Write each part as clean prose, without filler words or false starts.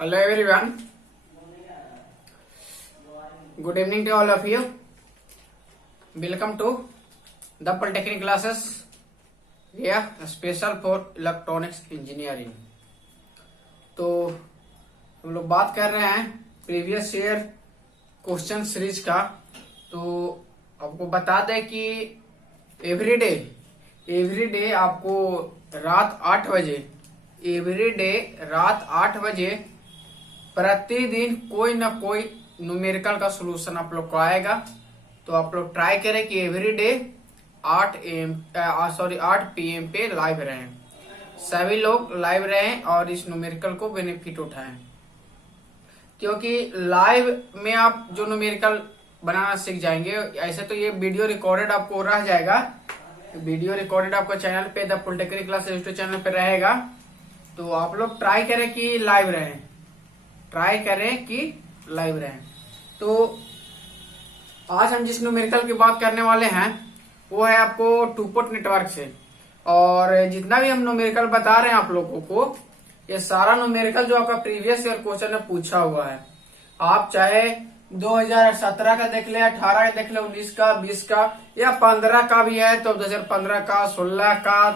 Hello everyone. Good evening to all of you. Welcome to the Polytechnic classes. Yeah, special for electronics engineering. तो हम लोग बात कर रहे हैं प्रीवियस ईयर क्वेश्चन सीरीज का। तो आपको बता दें कि एवरीडे आपको रात 8 बजे प्रतिदिन कोई ना कोई न्यूमेरिकल का सॉल्यूशन आप लोग को आएगा। तो आप लोग ट्राई करें कि एवरीडे 8 PM पे लाइव रहें, सभी लोग लाइव रहें और इस न्यूमेरिकल को बेनिफिट उठाएं। क्योंकि लाइव में आप जो न्यूमेरिकल बनाना सीख जाएंगे, ऐसे तो ये वीडियो रिकॉर्डेड आपको रह जाएगा, वीडियो रिकॉर्डेड आपको चैनल पे the polytechnic class YouTube channel पे रहेगा। तो आप लोग ट्राई करें कि लाइव रहें। तो आज हम जिस न्यूमेरिकल की बात करने वाले हैं वो है आपको टू पोर्ट नेटवर्क से। और जितना भी हम न्यूमेरिकल बता रहे हैं आप लोगों को, ये सारा न्यूमेरिकल जो आपका प्रीवियस ईयर क्वेश्चन में पूछा हुआ है। आप चाहे 2017 का देख ले, 18 का देख ले, 19 का, 20 का या 15 का भी है तो 2015 का, 16 का,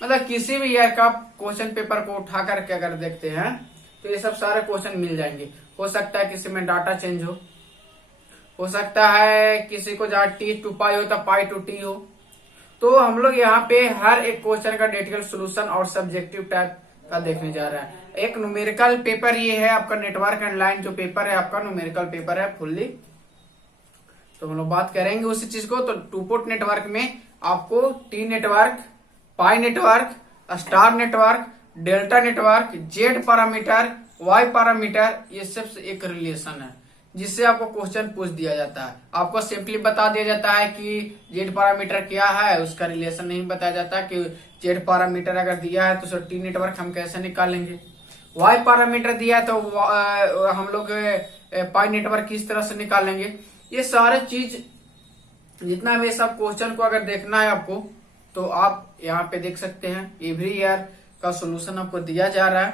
मतलब किसी भी ईयर का क्वेश्चन पेपर को उठा करके अगर देखते हैं तो ये सब सारे क्वेश्चन मिल जाएंगे। हो सकता है किसी में डाटा चेंज हो सकता है किसी को जहाँ T to पाई हो तो पाई टू T हो। तो हम लोग यहाँ पे हर एक क्वेश्चन का डिटेल सोल्यूशन और सब्जेक्टिव टाइप का देखने जा रहा है। एक न्यूमेरिकल पेपर ये है आपका, नेटवर्क एंड लाइन जो पेपर है आपका न्यूमेरिकल पेपर है फुल्ली। तो हम लोग बात करेंगे उसी चीज को। तो टू पोर्ट नेटवर्क में आपको T network, pi network, star network, delta network, Z parameter, Y parameter, ये सब एक रिलेशन है जिससे आपको क्वेश्चन पूछ दिया जाता है। आपको सिंपली बता दिया जाता है कि जेड पैरामीटर क्या है, उसका रिलेशन नहीं बताया जाता कि जेड पैरामीटर अगर दिया है तो टी नेटवर्क हम कैसे निकालेंगे। वाई पैरामीटर दिया है तो हम लोग पाई नेटवर्क किस तरह से निकालेंगे। ये सारे चीज जितना भी सब क्वेश्चन को अगर देखना है आपको तो आप यहाँ पे देख सकते हैं। एवरी ईयर का सोल्यूशन आपको दिया जा रहा है,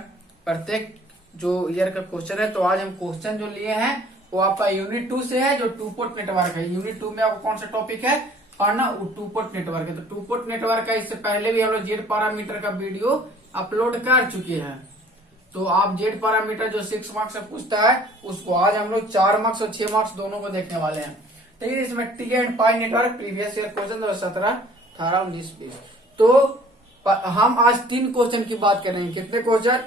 प्रत्येक जो ईयर का क्वेश्चन है। तो आज हम क्वेश्चन जो लिए हैं वो आपका यूनिट 2 से है, जो टू पोर्ट नेटवर्क है। यूनिट 2 में आपको कौन सा टॉपिक है पढ़ना, टू पोर्ट नेटवर्क है। तो टू पोर्ट नेटवर्क का इससे पहले भी हम लोग जेड पैरामीटर का वीडियो अपलोड कर चुके हैं। तो आप जेड पैरामीटर जो 6 मार्क्स से पूछता है उसको आज हम लोग 4 मार्क्स और 6 मार्क्स दोनों को देखने वाले हैं। ठीक है, इसमें T and pi network previous year question 2017, 18, 19, 20। तो हम आज 3 क्वेश्चन की बात करेंगे। कितने क्वेश्चन?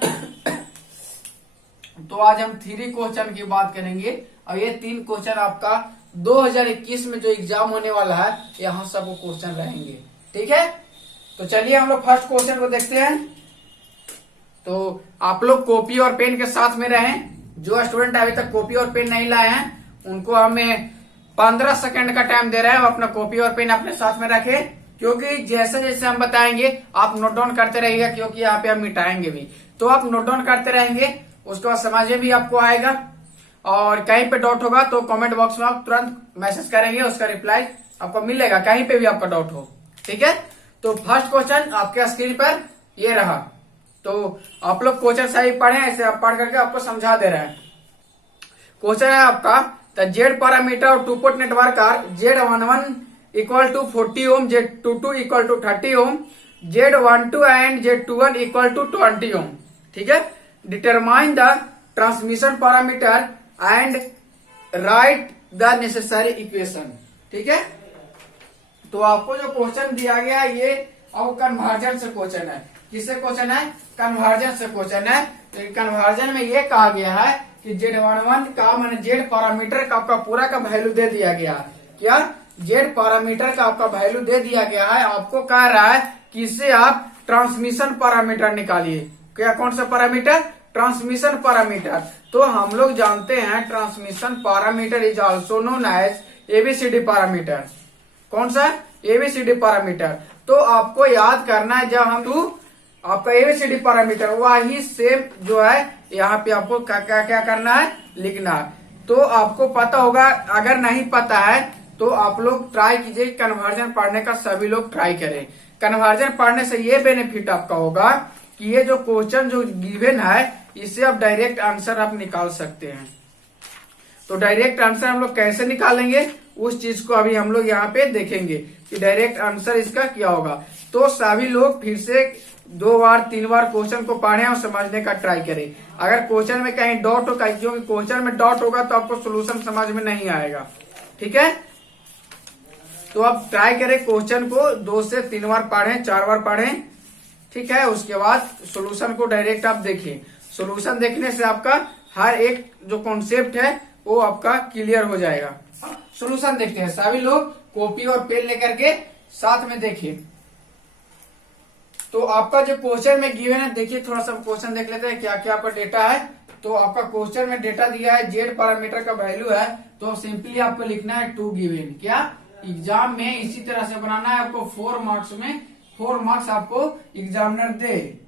तो आज हम 3 क्वेश्चन की बात करेंगे और ये 3 क्वेश्चन आपका 2021 में जो एग्जाम होने वाला है यहाँ सब क्वेश्चन रहेंगे। ठीक है, तो चलिए हम लोग फर्स्ट क्वेश्चन को देखते हैं। तो आप लोग कॉपी और पेन के साथ में रहें। जो स्टूडेंट अभी तक कॉपी और पेन नहीं लाए हैं उनको हमें 15 सेकंड का टाइम दे रहे हैं। अपना कॉपी और पेन अपने साथ में रखें, क्योंकि जैसे जैसे हम बताएंगे आप नोट डाउन करते रहिएगा, क्योंकि यहाँ पे हम मिटाएंगे भी। तो आप नोट डाउन करते रहेंगे, उसके बाद समझ में भी आपको आएगा। और कहीं पे डाउट होगा तो कमेंट बॉक्स में आप तुरंत मैसेज करेंगे, उसका रिप्लाई आपको मिलेगा कहीं पे भी आपका डाउट हो। ठीक है, तो फर्स्ट क्वेश्चन आपके स्क्रीन पर ये रहा। तो आप लोग क्वेश्चन सही पढ़े, ऐसे आप पढ़ करके आपको समझा दे रहे हैं। क्वेश्चन है आपका the Z parameter of two port network are Z11 equal to 40 ohm, Z22 equal to 30 ohm, Z12 and Z21 equal to 20 ohm. ठीक है, determine the transmission parameter and write the necessary equation. ठीक है, तो आपको जो question दिया गया है ये अब कन्वर्जन से क्वेश्चन है। किससे क्वेश्चन है? कन्वर्जन से क्वेश्चन है। तो कन्वर्जन में ये कहा गया है कि Z11 का माने जेड पैरामीटर का आपका पूरा का वैल्यू दे दिया गया। क्या? जेड पैरामीटर का आपका वैल्यू दे दिया गया है। आपको कह रहा है कि इससे आप ट्रांसमिशन पैरामीटर निकालिए। क्या? कौन सा पैरामीटर? Transmission parameter. तो हम लोग जानते हैं transmission parameter is also known as ABCD parameter. कौन सा? ABCD parameter. तो आपको याद करना है, जब हम आपका एबीसीडी पैरामीटर वही सेम जो है यहाँ पे आपको क्या करना है, लिखना है। तो आपको पता होगा, अगर नहीं पता है तो आप लोग ट्राई कीजिए। कन्वर्जन पढ़ने का सभी लोग ट्राई करें। कन्वर्जन पढ़ने से ये बेनिफिट आपका होगा कि ये जो क्वेश्चन जो गिवन है इससे आप डायरेक्ट आंसर आप निकाल सकते हैं। तो डायरेक्ट आंसर हम लोग कैसे निकालेंगे उस चीज को अभी हम लोग यहाँ पे देखेंगे कि डायरेक्ट आंसर इसका क्या होगा। तो सभी लोग फिर से 2 बार 3 बार क्वेश्चन को पढ़ें और समझने का ट्राई करें। अगर क्वेश्चन में कहीं डॉट हो, क्योंकि क्वेश्चन में डॉट होगा तो आपको सोल्यूशन समझ में नहीं आएगा। ठीक है, तो आप ट्राई करें क्वेश्चन को 2 से 3 बार पढ़ें, 4 बार पढ़ें। ठीक है, उसके बाद सोल्यूशन को डायरेक्ट आप देखिए। सोल्यूशन देखने से आपका हर एक जो कॉन्सेप्ट है वो आपका क्लियर हो जाएगा। सोल्यूशन देखते हैं, सभी लोग कॉपी और पेन लेकर के साथ में देखिए। तो आपका जो क्वेश्चन में गिवन है, देखिए थोड़ा सा क्वेश्चन देख लेते हैं क्या क्या आपका डेटा है। तो आपका क्वेश्चन में डेटा दिया है, जेड पैरामीटर का वैल्यू है, तो सिंपली आपको लिखना है 2 गिवन। क्या एग्जाम में इसी तरह से बनाना है आपको, 4 मार्क्स में 4 मार्क्स आपको एग्जामिनर दे।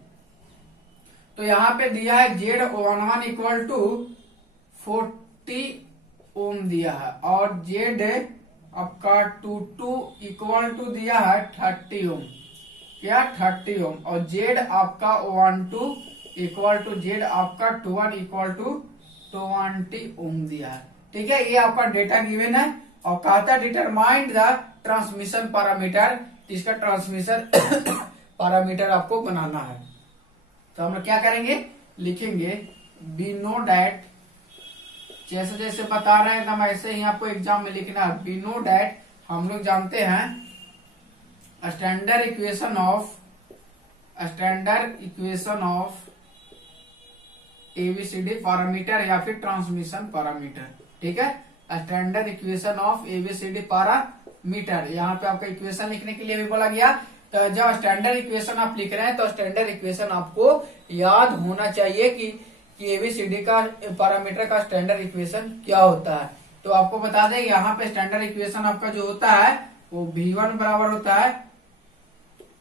तो यहाँ पे दिया है Z11 इक्वल टू 40 ओम दिया है, और Z आपका 22 इक्वल टू दिया है 30 ओम। क्या 30 ओम, और Z आपका 12 इक्वल टू Z आपका 21 इक्वल टू 20 ओम दिया है। ठीक है, ये आपका डेटा गिवन है और कहता है डिटरमाइंड द ट्रांसमिशन पैरामीटर। इसका ट्रांसमिशन पैरामीटर आपको बनाना है। तो हम लोग क्या करेंगे, लिखेंगे वी नो डैट, जैसे जैसे बता रहे हैं एकदम ऐसे ही आपको एग्जाम में लिखना है। वी नो डैट, हम लोग जानते हैं standard equation of ABCD parameter या फिर ट्रांसमिशन पैरामीटर। ठीक है, standard equation of ABCD parameter. यहाँ पे आपका इक्वेशन लिखने के लिए भी बोला गया। तो जब स्टैंडर्ड इक्वेशन आप लिख रहे हैं तो स्टैंडर्ड इक्वेशन आपको याद होना चाहिए कि एबीसीडी का पैरामीटर का स्टैंडर्ड इक्वेशन क्या होता है। तो आपको बता दें यहाँ पे स्टैंडर्ड इक्वेशन आपका जो होता है वो V1 बराबर होता है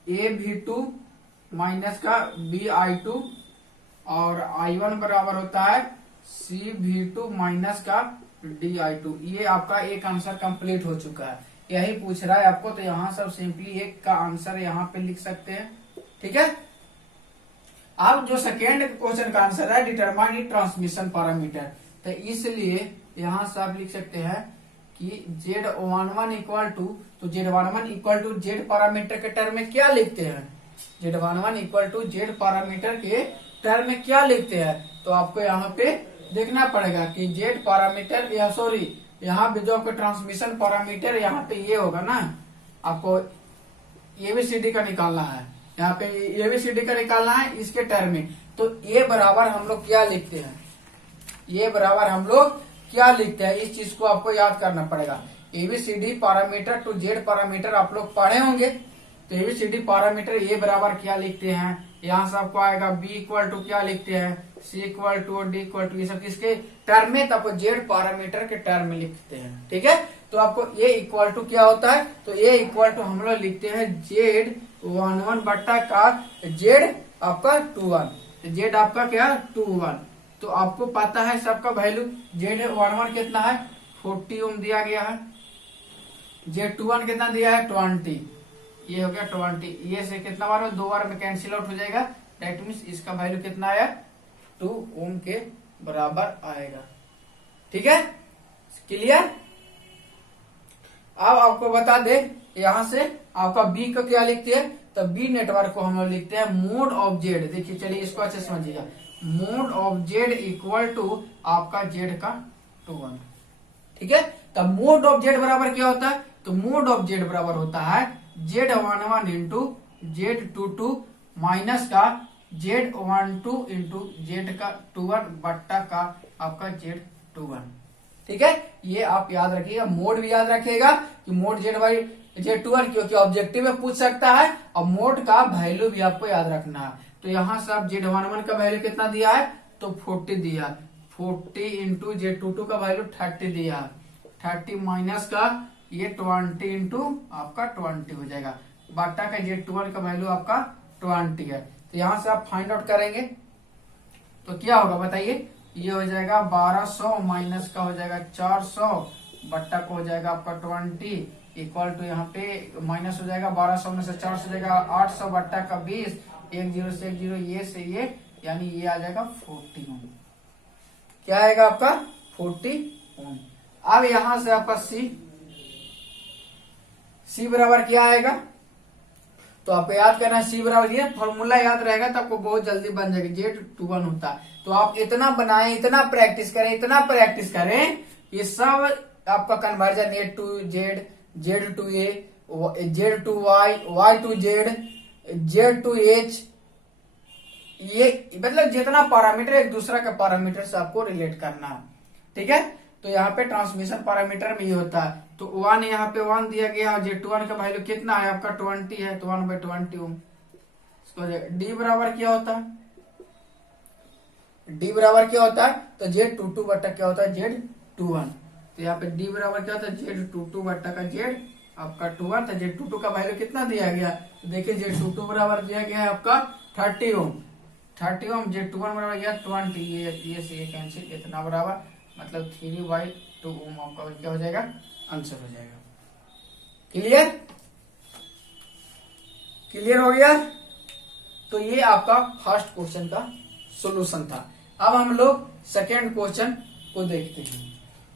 AV2 माइनस का BI2, और I1 बराबर होता है CV2 माइनस का DI2। ये आपका एक आंसर कंप्लीट हो चुका है, यही पूछ रहा है आपको। तो यहाँ सब सिंपली एक का आंसर यहाँ पे लिख सकते हैं। ठीक है, अब जो सेकेंड क्वेश्चन का आंसर है डिटरमाइन ट्रांसमिशन पैरामीटर, तो इसलिए यहाँ से आप लिख सकते हैं कि Z11 इक्वल टू, तो Z11 equal to Z parameter के टर्म में क्या लिखते हैं, Z11 equal to Z parameter के टर्म में क्या लिखते हैं। तो आपको यहाँ पे देखना पड़ेगा कि Z पैरामीटर, या सॉरी यहाँ पे जो आपका ट्रांसमिशन पैरामीटर यहाँ पे ये होगा ना, आपको एबीसीडी का निकालना है। यहाँ पे एबीसीडी का निकालना है इसके टर्म में। तो ये बराबर हम लोग क्या लिखते हैं, ये बराबर हम लोग क्या लिखते हैं, इस चीज को आपको याद करना पड़ेगा। ABCD parameter to Z parameter आप लोग पढ़े होंगे। तो एबीसीडी पैरामीटर ये बराबर क्या लिखते हैं, यहाँ से आपको आएगा बी इक्वल टू क्या लिखते हैं, सी इक्वल टू और डी इक्वल टू, ये सब किसके टर्म में, तो आपको जेड पैरामीटर के टर्म में लिखते हैं। ठीक है, तो आपको ए इक्वल टू क्या होता है, तो ए इक्वल टू हम लोग लिखते हैं Z11 बट्टा का जेड आपका 21, जेड आपका क्या 21। तो आपको पता है सबका वैल्यू, Z11 कितना है 40 ओम दिया गया है, Z21 कितना दिया है 20, ये हो गया 20। ये से कितना बार में 2 बार में कैंसिल आउट हो जाएगा, दैट मीन्स इसका वैल्यू कितना आया 2 ओम के बराबर आएगा। ठीक है, क्लियर। अब आपको बता दे यहां से आपका बी को क्या लिखते हैं, तो बी नेटवर्क को हम लोग लिखते हैं मोड ऑफ जेड। देखिए चलिए इसको अच्छे समझिएगा, mod of Z equal to आपका जेड का 21। ठीक है, तो मोड ऑफ जेड बराबर क्या होता है, तो मोड ऑफ जेड बराबर होता है Z11 इंटू Z22 माइनस का Z12 इंटू जेड का 21 बट्टा का आपका Z21। ठीक है, ये आप याद रखिएगा, मोड भी याद रखिएगा कि मोड Z21 क्योंकि ऑब्जेक्टिव में पूछ सकता है, और मोड का वैल्यू भी आपको याद रखना है। तो यहाँ से आप Z11 का वैल्यू कितना दिया है, तो 40 दिया, 40 इंटू Z22 का वैल्यू 30 दिया, 30 माइनस का ये 20 इंटू आपका 20 हो जाएगा, बट्टा का Z21 का वैल्यू आपका 20 है। तो यहाँ से आप फाइंड आउट करेंगे तो क्या होगा बताइए, ये हो जाएगा 1200 माइनस का हो जाएगा 400 बट्टा को हो जाएगा आपका 20 इक्वल टू यहाँ पे माइनस हो जाएगा 1200 में से 400 हो जाएगा 800 बट्टा का 20 एक जीरो से एक जीरो, ये से ये, यानी ये आ जाएगा 40 ओम। क्या आएगा आपका 40 ओम। अब यहां से आपका सी बराबर क्या आएगा, तो आपको याद करना है सी बराबर, ये फॉर्मूला याद रहेगा तो आपको बहुत जल्दी बन जाएगा। Z21 होता है, तो आप इतना बनाएं, इतना प्रैक्टिस करें, इतना प्रैक्टिस करें, ये सब आपका conversion A to Z, Z to A, Z to Y, Y to Z, Z to H, ये मतलब जितना पैरामीटर एक दूसरा के पैरामीटर से आपको रिलेट करना है। ठीक है, तो यहाँ पे ट्रांसमिशन पैरामीटर में ये होता है। तो 1 यहाँ पे 1 दिया गया और Z21 का वैल्यू कितना है आपका 20 है, तो 1/20 ओम। डी बराबर क्या होता है, डी बराबर क्या होता है, तो Z22 बट्टा क्या होता है Z21। तो यहाँ पे डी बराबर क्या होता है Z22 बट्टा का Z आपका 21, तो Z22 का वैल्यू कितना दिया गया, तो देखिए Z22 बराबर दिया गया है आपका 30 ओम, 30 ओम। Z21 बराबर गया 20, ये से ये कैंसिल, इतना बराबर मतलब 3/2 ओम आपका क्या हो जाएगा, आंसर हो जाएगा। क्लियर, क्लियर हो गया। तो ये आपका फर्स्ट क्वेश्चन का सॉल्यूशन था। अब हम लोग सेकेंड क्वेश्चन को देखते हैं।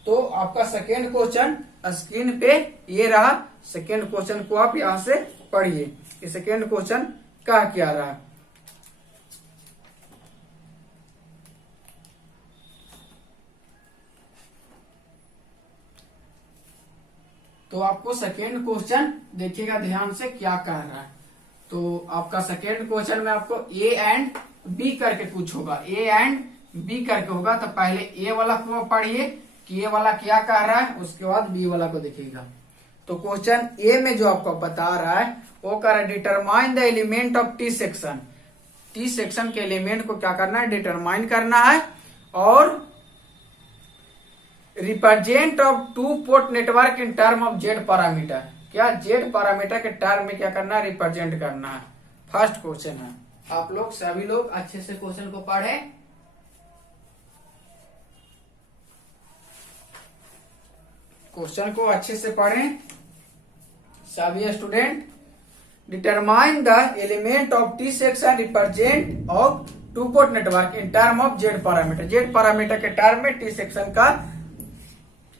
तो आपका सेकेंड क्वेश्चन स्क्रीन पे ये रहा। सेकेंड क्वेश्चन को आप यहां से पढ़िए कि सेकेंड क्वेश्चन का क्या रहा। तो आपको सेकेंड क्वेश्चन देखिएगा ध्यान से क्या कह रहा है। तो आपका सेकेंड क्वेश्चन में आपको ए एंड बी करके कुछ होगा, ए एंड बी करके होगा। तो पहले ए वाला को पढ़िए कि ए वाला क्या कह रहा है, उसके बाद बी वाला को देखिएगा। तो क्वेश्चन ए में जो आपको बता रहा है वो कह रहा है determine the element of T section. T section के एलिमेंट को क्या करना है, डिटरमाइन करना है। और represent of two port network in term of Z parameter. क्या जेड पैरामीटर के टर्म में क्या करना है, रिप्रेजेंट करना है। फर्स्ट क्वेश्चन है, आप लोग सभी लोग अच्छे से क्वेश्चन को पढ़ें। क्वेश्चन को अच्छे से पढ़ें सभी student. Determine the element of T section represent of two port network in term of Z parameter. Z parameter के टर्म में टी सेक्शन का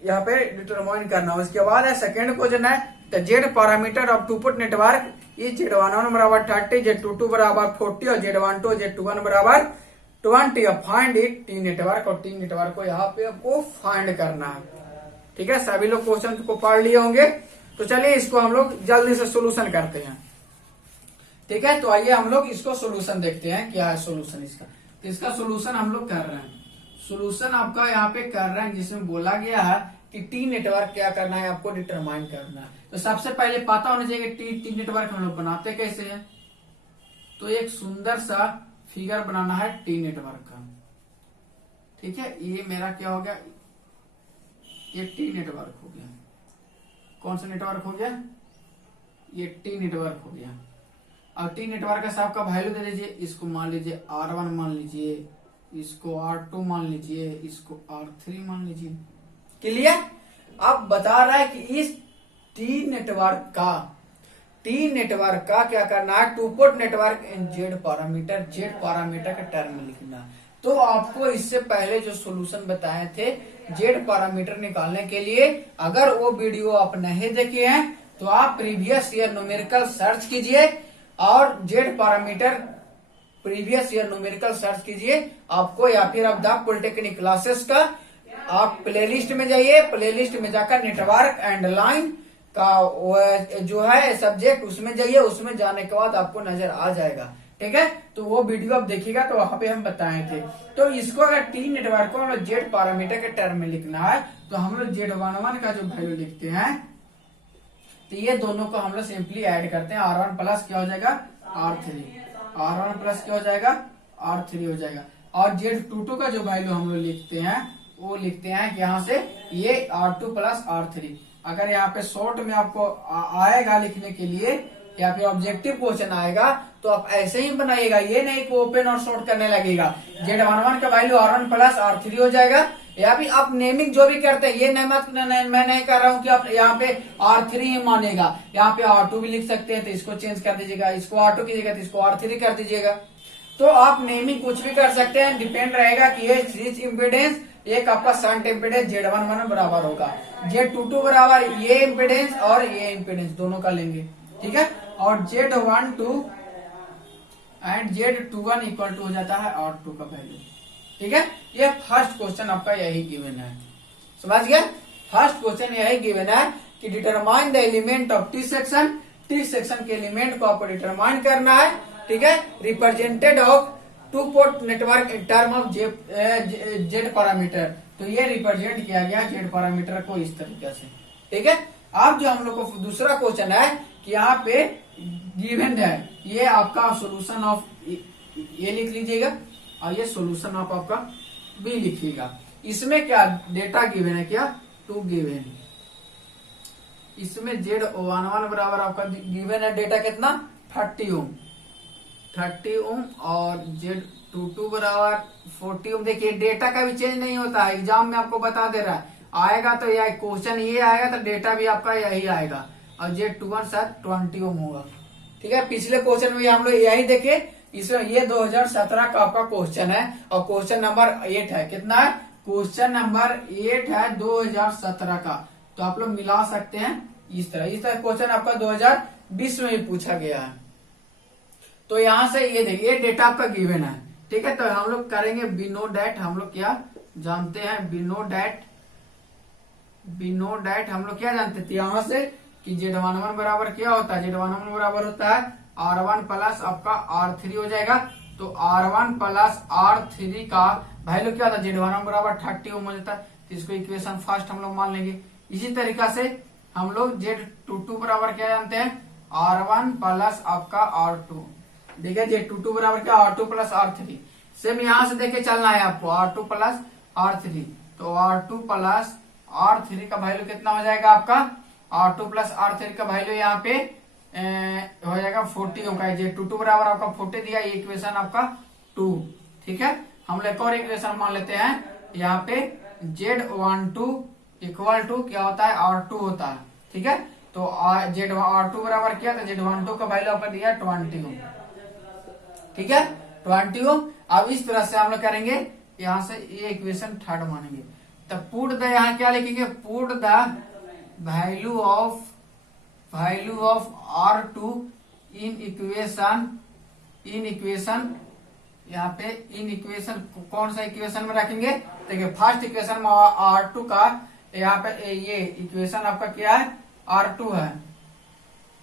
यहाँ पे डिटरमाइन करना। उसके बाद है सेकेंड क्वेश्चन है the Z parameter of two port network is Z11 बराबर 30, Z22 बराबर 40 और Z12 Z21 बराबर 20। फाइंड इट टी नेटवर्क, और टी नेटवर्क को यहाँ पे आपको फाइंड करना है। ठीक है, सभी लोग क्वेश्चन को पढ़ लिए होंगे। तो चलिए इसको हम लोग जल्दी से सोल्यूशन करते हैं। ठीक है, तो आइए हम लोग इसको सोल्यूशन देखते हैं क्या है सोल्यूशन इसका। तो इसका सोल्यूशन हम लोग कर रहे हैं। सोल्यूशन आपका यहाँ पे कर रहे हैं जिसमें बोला गया है कि टी नेटवर्क क्या करना है, आपको डिटरमाइन करना है। तो सबसे पहले पता होना चाहिए कि टी नेटवर्क हम लोग बनाते कैसे हैं। तो एक सुंदर सा फिगर बनाना है टी नेटवर्क का। ठीक है, ये मेरा क्या हो गया, ये टी नेटवर्क हो गया। कौन सा नेटवर्क हो गया, ये टी नेटवर्क हो गया। और टी नेटवर्क का सबका वैल्यू दे दीजिए। इसको मान लीजिए R1 मान लीजिए, इसको R2 मान लीजिए, इसको R3 मान लीजिए। क्लियर। अब बता रहा है कि इस टी नेटवर्क का क्या करना है, to port network in Z parameter के टर्म में लिखना। तो आपको इससे पहले जो सॉल्यूशन बताए थे जेड पैरामीटर निकालने के लिए, अगर वो वीडियो आप नहीं देखे हैं तो आप प्रीवियस ईयर न्यूमेरिकल सर्च कीजिए और Z parameter previous year numerical search कीजिए आपको, या फिर आप द पॉलिटेक्निक क्लासेस का आप प्लेलिस्ट में जाइए, प्लेलिस्ट में जाकर नेटवर्क एंड लाइन का जो है सब्जेक्ट उसमें जाइए। उसमें जाने के बाद आपको नजर आ जाएगा। ठीक है, तो वो वीडियो आप देखिएगा तो वहां पे हम बताए थे। तो इसको अगर टी नेटवर्क को हम लोग जेड पैरामीटर के टर्म में लिखना है तो हम लोग Z11 का जो वैल्यू लिखते हैं, तो ये दोनों को हम लोग सिंपली ऐड करते हैं। R1 प्लस क्या हो जाएगा R3, R1 प्लस क्या हो जाएगा R3 हो जाएगा। और Z22 का जो वैल्यू हम लोग लिखते हैं वो लिखते हैं कि यहाँ से ये R2 प्लस R3। अगर यहाँ पे शॉर्ट में आपको आएगा लिखने के लिए या फिर ऑब्जेक्टिव क्वेश्चन आएगा तो आप ऐसे ही बनाइएगा, ये नहीं कि ओपन और शॉर्ट करने लगेगा। Z11 का वैल्यू R1 प्लस R3 हो जाएगा, या भी आप नेमिंग जो भी करते हैं, ये मैं नहीं कर रहा हूं कि आप यहाँ पे R3 ही मानेगा, यहाँ पे R2 भी लिख सकते हैं, तो इसको चेंज कर दीजिएगा, इसको R2 कीजिएगा तो इसको R3 कर दीजिएगा। तो आप नेमिंग कुछ भी कर सकते हैं, डिपेंड रहेगा कि ये सीरीज इम्पीडेंस एक आपका शंट इम्पीडेंस Z11 बराबर होगा, Z22 बराबर ये इम्पीडेंस और ये इम्पीडेंस दोनों का लेंगे, ठीक है। और Z12 and Z21 equal to हो जाता है R2 का वैल्यू, ठीक है। ये फर्स्ट क्वेश्चन आपका यही गिवन है, समझ गया। फर्स्ट क्वेश्चन यही गिवन है कि determine the element of T section, T section के एलिमेंट को आपको डिटरमाइन करना है, ठीक है। Represented of two port network in term of Z parameter, तो ये रिप्रेजेंट किया गया जेड पैरामीटर को इस तरीके से, ठीक है। अब जो हम लोग को दूसरा क्वेश्चन है कि यहाँ पे गिवन है, ये आपका सोल्यूशन ऑफ ये लिख लीजिएगा और ये सोल्यूशन ऑफ आपका बी लिखिएगा। इसमें क्या डेटा गिवन है, क्या 2 गिवन, इसमें Z11 बराबर आपका गिवन है डेटा कितना 30 ओम, 30 ओम और Z22 बराबर 40 ओम। देखिए डेटा का भी चेंज नहीं होता है, एग्जाम में आपको बता दे रहा है, आएगा तो यह क्वेश्चन ये आएगा तो डेटा भी आपका यही आएगा, और Z21 शायद 20 ओम होगा, ठीक है। पिछले क्वेश्चन में हम लोग यही देखे, इसमें ये 2017 का आपका क्वेश्चन है और क्वेश्चन नंबर 8 है, कितना है, क्वेश्चन नंबर 8 है 2017 का। तो आप लोग मिला सकते हैं इस तरह क्वेश्चन आपका 2020 में भी पूछा गया है। तो यहां से ये देखिए, ये डेटा आपका गिवन है, ठीक है। तो हम लोग करेंगे बिनो डैट, हम लोग क्या जानते हैं, बिनो डैट हम लोग क्या जानते थे यहां से कि Z11 बराबर क्या होता है, Z11 बराबर होता है R1 प्लस आपका R3 हो जाएगा। तो R1 प्लस R3 का वैल्यू क्या था, Z11 बराबर 30 ओम हो जाता है, तो इसको इक्वेशन फर्स्ट हम लोग मान लेंगे। इसी तरीका से हम लोग Z22 बराबर क्या जानते हैं, R1 प्लस आपका R2, देखिए Z22 बराबर क्या R2 प्लस R3। सेम यहां से देखे चलना है आपको, R2 प्लस R3, तो R2 प्लस R3 का वैल्यू कितना हो जाएगा आपका, R2 प्लस R3 का वैल्यू यहाँ पे हो जाएगा 40 होगा। Z22 बराबर आपका 40 दिया, ये इक्वेशन आपका 2, ठीक है। हम लोग एक और इक्वेशन मान लेते हैं, यहाँ पे Z12 इक्वल टू क्या होता है, R2 होता है, ठीक है। तो R2 बराबर क्या था, Z12 का वैल्यू आपका दिया 20 ओम, ठीक है, 20 ओम। अब इस तरह से हम लोग करेंगे, यहाँ से ये इक्वेशन थर्ड मानेंगे। तब पुट द, यहाँ क्या लिखेंगे, put the value of R2 in equation, यहाँ पे इन इक्वेशन कौन सा इक्वेशन में रखेंगे, देखिए फर्स्ट इक्वेशन में R2 का, यहाँ पे ये इक्वेशन आपका क्या है, R2 है,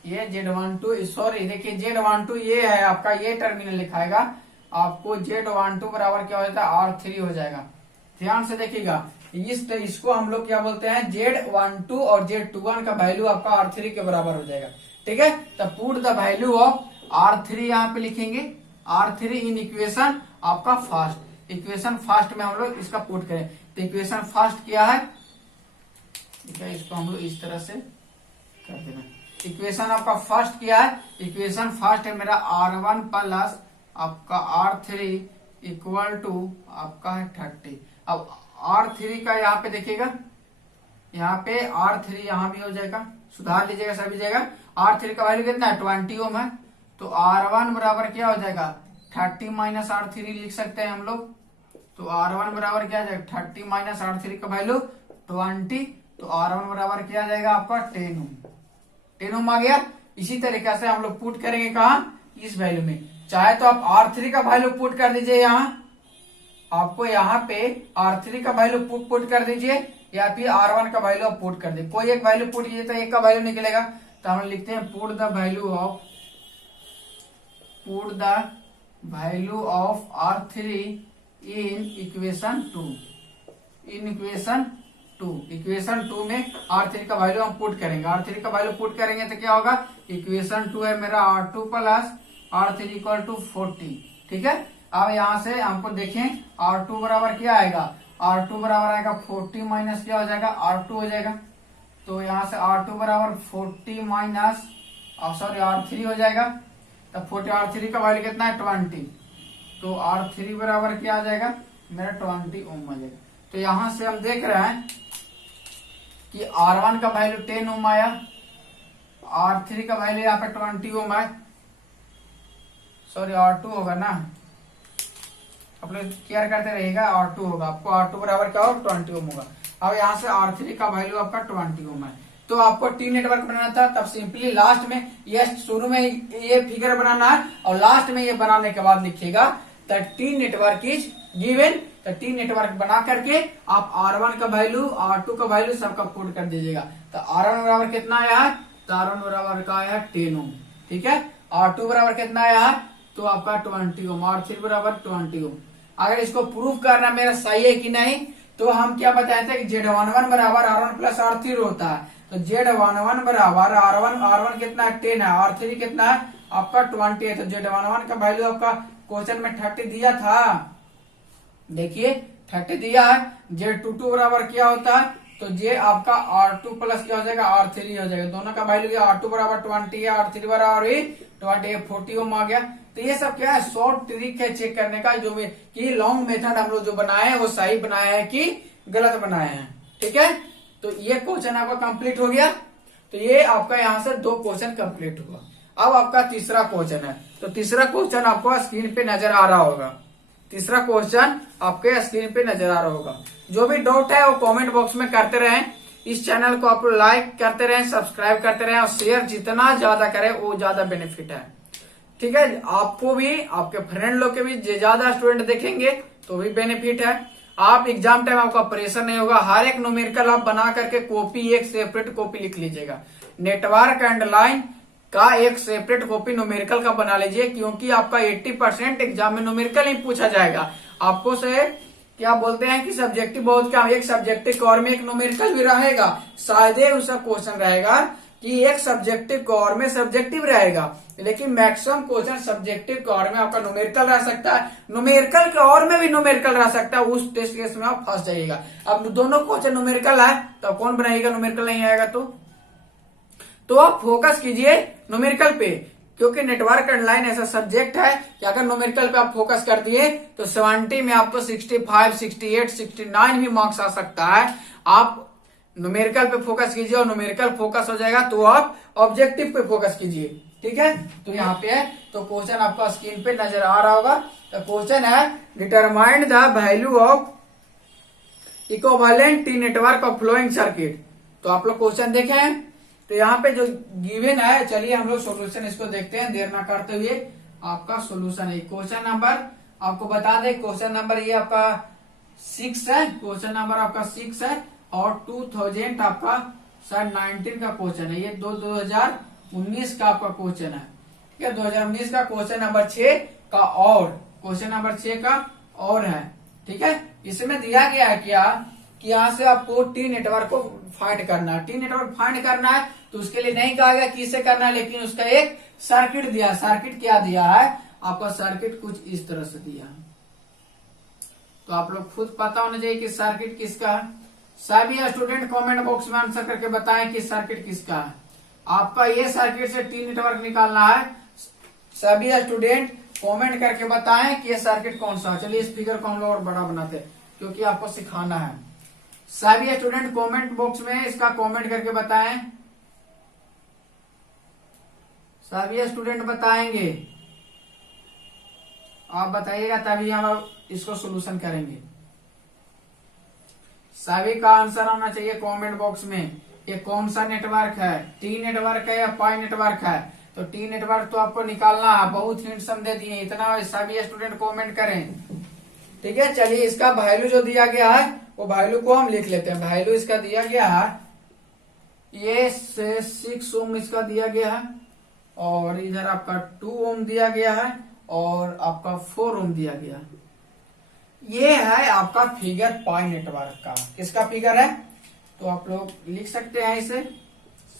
ये Z12 सॉरी देखिए Z12 ये है आपका, ये टर्मिनल लिखाएगा आपको, Z12 बराबर क्या हो जाता है R3 हो जाएगा। ध्यान से देखिएगा, इसको हम लोग क्या बोलते हैं, Z12 और Z21 का वैल्यू आपका R3 के बराबर हो जाएगा, ठीक है। तो put the value of R3 यहाँ पे लिखेंगे, R3 इन इक्वेशन आपका फर्स्ट, इक्वेशन फर्स्ट में हम लोग इसका पुट करें। तो इक्वेशन फर्स्ट क्या है, ठीक है, इसको हम लोग इस तरह से कर देना। इक्वेशन आपका फर्स्ट क्या है, इक्वेशन फर्स्ट है मेरा R1 प्लस आपका R3 इक्वल टू आपका है 30। अब R3 का यहाँ पे देखिएगा, यहाँ पे R3 यहाँ भी हो जाएगा, सुधार लीजिएगा सभी जगह। R3 का वैल्यू कितना है 20 ओम है, तो R1 बराबर क्या हो जाएगा 30 माइनस R3 लिख सकते हैं हम लोग। तो R1 बराबर क्या आ जाएगा 30 माइनस R3 का वैल्यू 20, तो R1 बराबर क्या आ जाएगा आपका 10 ओम, 10 ओम आ गया। इसी तरीके से हम लोग पुट करेंगे कहा, इस वैल्यू में। चाहे तो आप R3 का वैल्यू पुट कर दीजिए, यहाँ आपको यहाँ पे R3 का वैल्यू पुट कर दीजिए, या फिर R1 का वैल्यू आप पुट कर दीजिए, कोई एक वैल्यू पुट कीजिए तो एक का वैल्यू निकलेगा। तो हम लिखते हैं put the value of R3 in equation 2, equation 2 में R3 का वैल्यू हम पुट करेंगे। R3 का वैल्यू पुट करेंगे तो क्या होगा, इक्वेशन 2 है मेरा R2 plus R3 equal to 40, ठीक है। अब यहाँ से हमको देखें R2 बराबर क्या आएगा, R2 बराबर आएगा 40 माइनस क्या हो जाएगा R2 हो जाएगा। तो यहाँ से R2 बराबर 40 माइनस सॉरी R3 हो जाएगा। तब 40 R3 का वैल्यू कितना है 20, तो R3 बराबर क्या आ जाएगा मेरा 20 ओम आ जाएगा। तो यहां से हम देख रहे हैं कि R1 का वैल्यू 10 ओम आया, R3 का वैल्यू यहाँ पे 20 ओम है, सॉरी R2 होगा ना, आप लोग केयर करते रहिएगा, R2 होगा, आपको R2 बराबर क्या होगा 20 ओम होगा। अब यहाँ से R3 का वैल्यू आपका 20 ओम है। तो आपको टी नेटवर्क बनाना था, तब सिंपली लास्ट में ये शुरू में ये फिगर बनाना है और लास्ट में ये बनाने के बाद लिखिएगा the T network is given. तो टी नेटवर्क बना करके आप R1 का वैल्यू, R2 का वैल्यू सबका पुट कर दीजिएगा। तो R1 बराबर कितना आया है, तो R1 बराबर का आया 10 ओम, ठीक है। R2 बराबर कितना आया है, तो आपका 20 ओम, R3 बराबर 20 ओम। अगर इसको प्रूफ करना मेरा सही है कि नहीं, तो हम क्या बताए थे कि Z11 बराबर R1 प्लस R3 होता है। तो Z11 बराबर R1 कितना है 10 है, R3 कितना है आपका 20 है। तो Z11 का वैल्यू आपका क्वेश्चन में 30 दिया था, देखिए 30 दिया है। Z22 बराबर क्या होता है, तो जे आपका R2 प्लस क्या हो जाएगा R3 हो जाएगा। दोनों का वैल्यू R2 बराबर 20 है, R3 बराबर 20, 40 ओम आ गया। तो ये सब क्या है, शॉर्ट ट्रिक है चेक करने का, जो कि लॉन्ग मेथड हम लोग जो बनाए हैं वो सही बनाया है कि गलत बनाए हैं, ठीक है। तो ये क्वेश्चन आपका कंप्लीट हो गया। तो ये आपका यहाँ से 2 क्वेश्चन कंप्लीट हुआ। अब आपका तीसरा क्वेश्चन है, तो तीसरा क्वेश्चन आपको स्क्रीन पे नजर आ रहा होगा। तीसरा क्वेश्चन आपके स्क्रीन पे नजर आ रहा होगा। जो भी डाउट है वो कमेंट बॉक्स में करते रहें। इस चैनल को आप लाइक करते रहें, सब्सक्राइब करते रहें और शेयर जितना ज्यादा करें वो ज्यादा बेनिफिट है, ठीक है। आपको भी, आपके फ्रेंड लोग के भी ज्यादा स्टूडेंट देखेंगे तो भी बेनिफिट है। आप एग्जाम टाइम आपका प्रेशर नहीं होगा। हर एक न्यूमेरिकल आप बना करके कॉपी, एक सेपरेट कॉपी लिख लीजिएगा। नेटवर्क एंड लाइन का एक सेपरेट कॉपी न्यूमेरिकल का बना लीजिए, क्योंकि आपका 80% एग्जाम में न्यूमेरिकल ही पूछा जाएगा। आपको से क्या बोलते हैं कि सब्जेक्टिव बहुत कम, एक सब्जेक्टिव और में एक न्यूमेरिकल भी रहेगा। शायद उसका क्वेश्चन रहेगा कि एक सब्जेक्टिव कॉर में सब्जेक्टिव रहेगा, लेकिन मैक्सिमम क्वेश्चन सब्जेक्टिव कॉर में आपका न्यूमेरिकल रह सकता है, न्यूमेरिकल के और में भी न्यूमेरिकल रह सकता है। उस टेस्ट केस में आप फंस जाइएगा। अब दोनों क्वेश्चन न्यूमेरिकल है तो कौन बनाएगा, न्यूमेरिकल नहीं आएगा तो आप फोकस कीजिए न्यूमेरिकल पे, क्योंकि नेटवर्क एंड लाइन ऐसा सब्जेक्ट है कि अगर न्यूमेरिकल पे आप फोकस कर दिए तो 70 में आपको 65, 68, 69 भी मार्क्स आ सकता है। आप न्यूमेरिकल पे फोकस कीजिए और न्यूमेरिकल फोकस हो जाएगा तो आप ऑब्जेक्टिव पे फोकस कीजिए, ठीक है। तो यहाँ पे है, तो क्वेश्चन आपका स्क्रीन पे नजर आ रहा होगा। तो क्वेश्चन है determine the value of equivalent T network of following circuit. तो आप लोग क्वेश्चन देखे हैं, तो यहाँ पे जो गिवन है, चलिए हम लोग सोल्यूशन इसको देखते हैं देर ना करते हुए। आपका सोल्यूशन है क्वेश्चन नंबर, आपको बता दे क्वेश्चन नंबर ये आपका 6 है, क्वेश्चन नंबर आपका 6 है और 2000 आपका शायद 19 का क्वेश्चन है। ये 2019 का आपका क्वेश्चन है, ठीक है। 2019 का क्वेश्चन नंबर 6 का और क्वेश्चन नंबर 6 का और है, ठीक है। इसमें दिया गया है क्या कि यहाँ से आपको टी नेटवर्क को फाइंड करना है। टी नेटवर्क फाइंड करना है तो उसके लिए नहीं कहा गया किससे करना है, लेकिन उसका एक सर्किट दिया। सर्किट क्या दिया है आपका, सर्किट कुछ इस तरह से दिया है। तो आप लोग खुद पता होना चाहिए कि सर्किट किसका है। सभी स्टूडेंट कमेंट बॉक्स में आंसर करके बताएं कि सर्किट किसका है। आपका ये सर्किट से टी नेटवर्क निकालना है। सभी स्टूडेंट कमेंट करके बताएं कि ये सर्किट कौन सा है। चलिए इस फिगर को हम लोग और बड़ा बनाते हैं क्योंकि आपको सिखाना है। सभी स्टूडेंट कमेंट बॉक्स में इसका कमेंट करके बताएं। सभी स्टूडेंट बताएंगे, आप बताइएगा तभी हम इसको सोल्यूशन करेंगे। सभी का आंसर आना चाहिए कमेंट बॉक्स में। ये कौन सा नेटवर्क है, टी नेटवर्क है या पाई नेटवर्क है। तो टी नेटवर्क तो आपको निकालना है, बहुत हिंट समझे दिए, इतना सभी स्टूडेंट कमेंट करें, ठीक है। चलिए इसका वैल्यू जो दिया गया है वो वैल्यू को हम लिख लेते हैं। वैल्यू इसका दिया गया है, ये 6 ओम इसका दिया गया है और इधर आपका 2 ओम दिया गया है और आपका 4 ओम दिया गया है। ये है आपका फिगर पाई नेटवर्क का। किसका फिगर है, तो आप लोग लिख सकते हैं इसे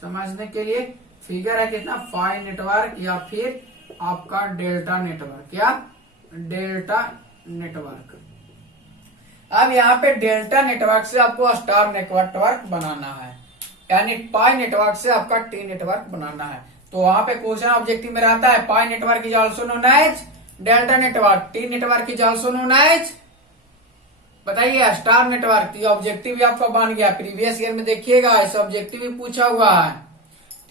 समझने के लिए। फिगर है कितना, पाई नेटवर्क या फिर आपका डेल्टा नेटवर्क या डेल्टा नेटवर्क। अब यहाँ पे डेल्टा नेटवर्क से आपको स्टार नेटवर्क बनाना है, यानी पाई नेटवर्क से आपका टी नेटवर्क बनाना है। तो वहां पे क्वेश्चन ऑब्जेक्टिव में रहता है pi network is also known as delta network, T network is also known as बताइए स्टार नेटवर्क, ये ऑब्जेक्टिव भी आपका बन गया। प्रीवियस ईयर में देखिएगा ऐसे ऑब्जेक्टिव भी पूछा हुआ है,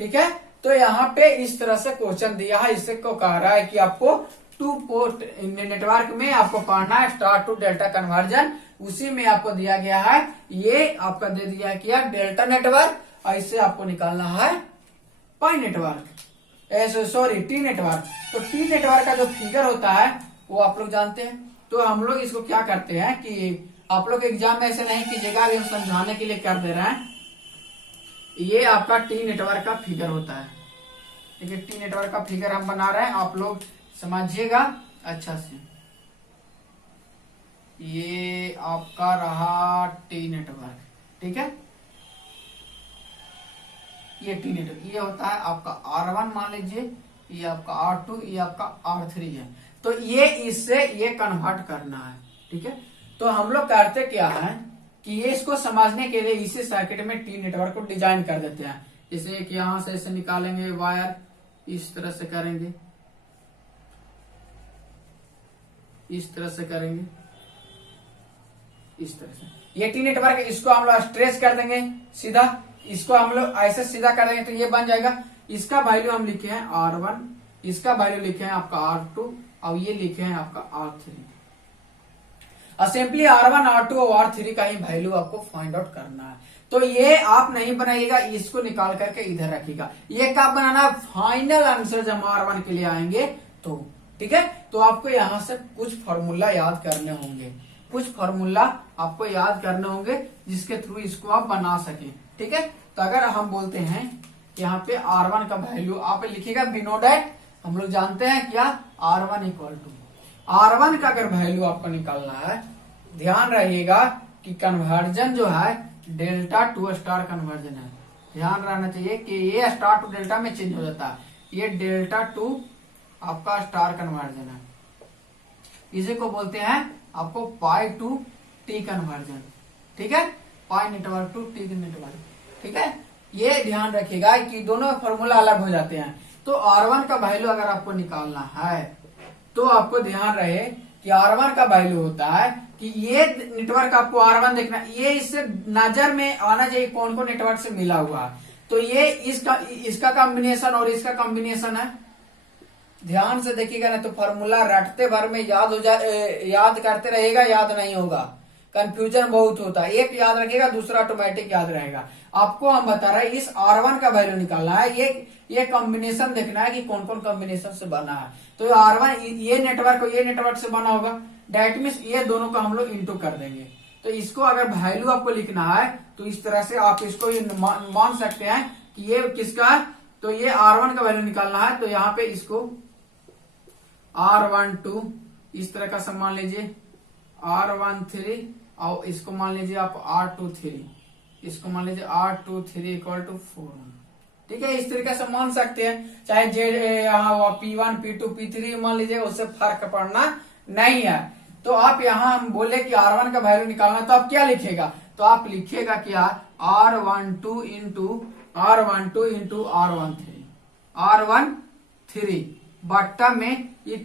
ठीक है। तो यहाँ पे इस तरह से क्वेश्चन दिया है, इससे को कह रहा है कि आपको टू पोर्ट नेटवर्क में आपको पढ़ना है स्टार टू डेल्टा कन्वर्जन। उसी में आपको दिया गया है, ये आपका दे दिया है क्या डेल्टा नेटवर्क, और इससे आपको निकालना है pi network, sorry T network. तो टी नेटवर्क का जो फिगर होता है वो आप लोग जानते हैं। तो हम लोग इसको क्या करते हैं कि आप लोग एग्जाम में ऐसे नहीं कीजिएगा, अभी हम समझाने के लिए कर दे रहे हैं। ये आपका टी नेटवर्क का फिगर होता है, ठीक है। टी नेटवर्क का फिगर हम बना रहे हैं, आप लोग समझिएगा अच्छा से। ये आपका रहा टी नेटवर्क, ठीक है। ये टी नेटवर्क ये होता है आपका R1 मान लीजिए, ये आपका R2, ये आपका R3 है। तो ये इससे ये कन्वर्ट करना है, ठीक है। तो हम लोग करते क्या है कि ये इसको समझने के लिए इसी सर्किट में टी नेटवर्क को डिजाइन कर देते हैं। जैसे कि यहां से ऐसे निकालेंगे वायर, इस तरह से करेंगे, इस तरह से करेंगे, इस तरह से। ये टी नेटवर्क, इसको हम लोग स्ट्रेच कर देंगे सीधा, इसको हम लोग ऐसे सीधा कर देंगे तो ये बन जाएगा। इसका वैल्यू हम लिखे हैं R1, इसका वैल्यू लिखे हैं आपका R2, और ये लिखे हैं आपका R3। सिंपली R1, R2 और R3 का ही वैल्यू आपको फाइंड आउट करना है। तो ये आप नहीं बनाइएगा, इसको निकाल करके इधर रखिएगा। ये कब बनाना, फाइनल आंसर जब R1 के लिए आएंगे तो, ठीक है। तो आपको यहाँ से कुछ फॉर्मूला याद करने होंगे, कुछ फॉर्मूला आपको याद करने होंगे जिसके थ्रू इसको आप बना सके, ठीक है। तो अगर हम बोलते हैं यहाँ पे R1 का वैल्यू आप लिखिएगा बिनो डैट, हम लोग जानते हैं क्या R1 इक्वल टू R1 का अगर वैल्यू आपको निकालना है, ध्यान रहिएगा कि कन्वर्जन जो है डेल्टा टू स्टार कन्वर्जन है। ध्यान रहना चाहिए कि ये स्टार टू डेल्टा में चेंज हो जाता है, ये डेल्टा टू आपका स्टार कन्वर्जन है। इसी को बोलते हैं आपको पाई टू टी कन्वर्जन, ठीक है। Pi network to T network, ठीक है। ये ध्यान रखिएगा कि दोनों फॉर्मूला अलग हो जाते हैं। तो R1 का वैल्यू अगर आपको निकालना है तो आपको ध्यान रहे कि R1 का वैल्यू होता है कि ये नेटवर्क आपको R1 देखना, ये इससे नजर में आना चाहिए कौन कौन नेटवर्क से मिला हुआ है। तो ये इसका कॉम्बिनेशन और इसका कॉम्बिनेशन है। ध्यान से देखिएगा ना तो फॉर्मूला रटते भर में याद हो जाए, याद करते रहेगा, याद नहीं होगा, कंफ्यूजन बहुत होता है। एक याद रखिएगा, दूसरा ऑटोमेटिक याद रहेगा। आपको हम बता रहे हैं इस R1 का वैल्यू निकालना है, ये कॉम्बिनेशन देखना है कि कौन कौन कॉम्बिनेशन से बना है। तो R1 ये नेटवर्क से बना होगा, डेट मीन्स ये दोनों को हम लोग इंटू कर देंगे। तो इसको अगर वैल्यू आपको लिखना है तो इस तरह से आप इसको मान सकते हैं कि ये किसका है। तो ये R1 का वैल्यू निकालना है, तो यहाँ पे इसको R12 इस तरह का सब मान लीजिए, R13 और इसको मान लीजिए आप R23, इसको मान लीजिए R23 इक्वल टू 4, ठीक है। इस तरीके से मान सकते हैं, चाहे P1, P2, P3 मान लीजिए, उससे फर्क पड़ना नहीं है। तो आप यहाँ हम बोले कि R1 का वैल्यू निकालना, तो आप क्या लिखेगा, तो आप लिखिएगा क्या R12 इंटू R13 बट्टा में ये